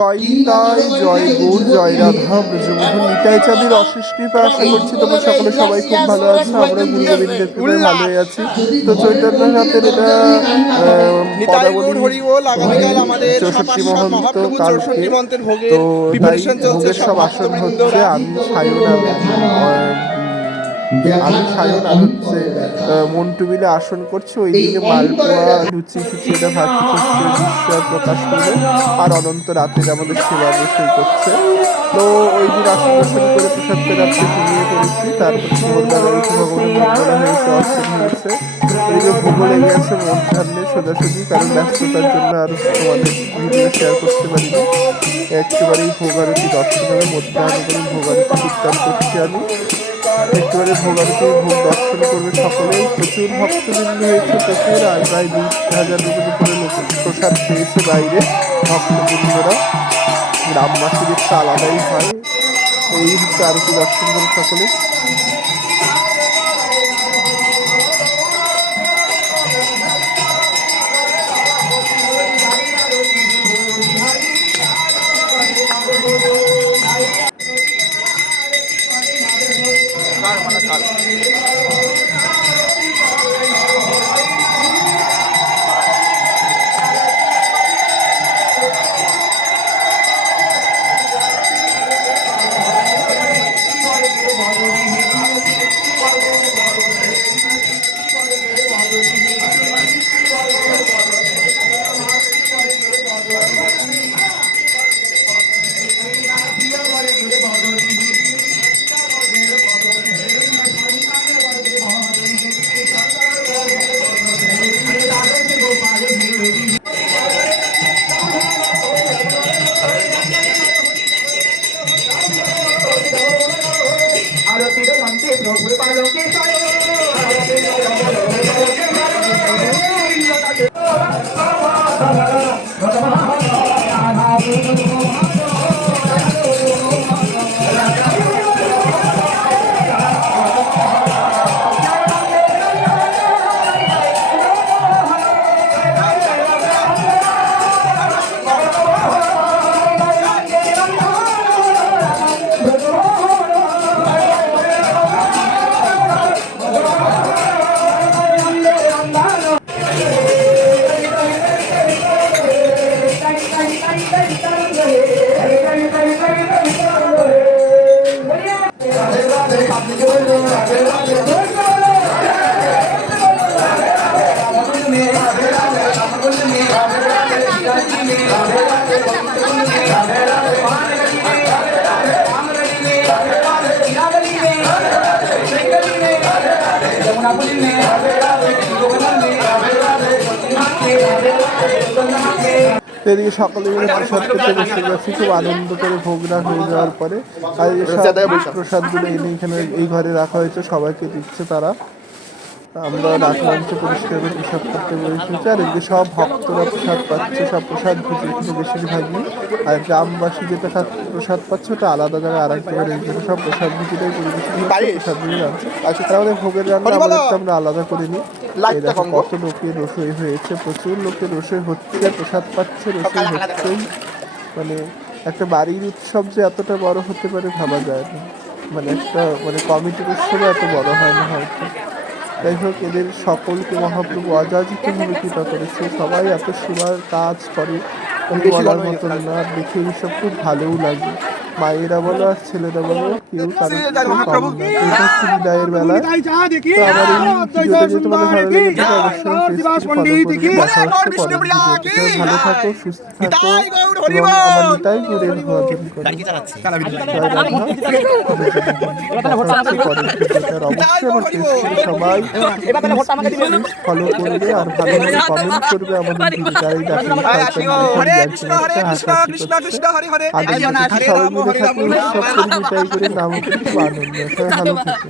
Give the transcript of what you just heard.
জয় নিতাই, জয় গৌর, জয় রাধা ব্রজমোহন। নিতাই চাঁদের অশেষ কৃপা। আশা করছি তোমরা সকলে সবাই খুব ভালো আছো। আমরা গুরু গোবিন্দের কৃপায় ভালোই আছি। তো চৈতন্য নাথের এটা পদাবলী 64 মহন্ত কালকে, তো তাই ভোগের সব আসন হচ্ছে। আমি সায়ন আর হচ্ছে মন্টু মিলে আসন করছে। ওইদিকে মালপোয়া, লুচি ফুচি, এটা ভাবছি হচ্ছে বিস্ময় প্রকাশ মিলে আর অনন্ত রাতের আমাদের সেবা বসে করছে। তো ওই দিন আসন দর্শন করে প্রসাদকে রাত্রে ঘুমিয়ে পড়েছি। তারপর ভোরবেলা উঠে ভগবানের মঙ্গলা হয়েছে, অর্চন হয়েছে। ওইদিকে ভোগও লেগে আছে মধ্যাহ্নে সোজাসুজি, কারণ ব্যস্ততার জন্য আর তোমাদের ভিডিও শেয়ার করতে পারিনি। একেবারেই ভোগারতি দর্শন হবে মধ্যাহ্ন করে। ভোগারতি কীর্তন করছি আমি। একেবারে ভোগারতি ভোগ দর্শন করবে সকলেই। প্রচুর ভক্তবৃন্দ হয়েছে, প্রচুর। আর প্রায় 2000 রুপির উপরে লোক প্রসাদ পেয়েছে বাইরে ভক্তবৃন্দরা। গ্রামবাসীদের তো আলাদাই হয়। এই হচ্ছে আরতি দর্শন করে সকলে। এদিকে সকালে মিলে প্রসাদ পেতে বসে গেছি। খুব আনন্দ করে ভোগ রাগ হয়ে যাওয়ার পরে আর প্রসাদগুলো এনে এখানে এই ঘরে রাখা হয়েছে, সবাইকে দিচ্ছে তারা। আমরা রাজমঞ্চ পরিষ্কার করে প্রসাদ করতে বসেছি। আর এদিকে সব ভক্তরা প্রসাদ পাচ্ছে, সব প্রসাদ ভুজি কিন্তু বেশিরভাগই। আর গ্রামবাসী যেটা প্রসাদ পাচ্ছে ওটা আলাদা জায়গায় আর এক জায়গায় এই জন্য সব প্রসাদ ভুজিটাই পরিবেশন হচ্ছে, প্রসাদ ভুজি আনছে। তার আমাদের ভোগের রান্না আমাদের আমরা আলাদা করে নিই। কত লোকের রসই হয়েছে, প্রচুর লোকের রসই হচ্ছে, প্রসাদ পাচ্ছে, রসই হচ্ছেই। মানে একটা বাড়ির উৎসব যে এতটা বড় হতে পারে ভাবা যায় না। মানে একটা কমিটির উৎসবে এত বড় হয় না হয়তো। যাই হোক, এদের সকলকে মহাপ্রভু অযাচিতভাবে কৃপা করেছে। সবাই এত সেবার কাজ করে, বলার মতন না। দেখে এইসব খুব ভালোও লাগে। মায়েরা বলো আর ছেলেরা বলো, কেউ কারো বিদায়ের বেলা। তো আমার এই ভিডিওটা যদি তোমাদের ভালো লেগে থাকে অবশ্যই ভালো থাকো, সুস্থ থাকো এবং আমার নিতাই গুরের ভজন করো। অবশ্যই সবাই ফলো করবে আর ভালোভাবে কমেন্ট করবে আমাদের সবাই মিলে থাকলে সব করে নাম ভালো থাকে।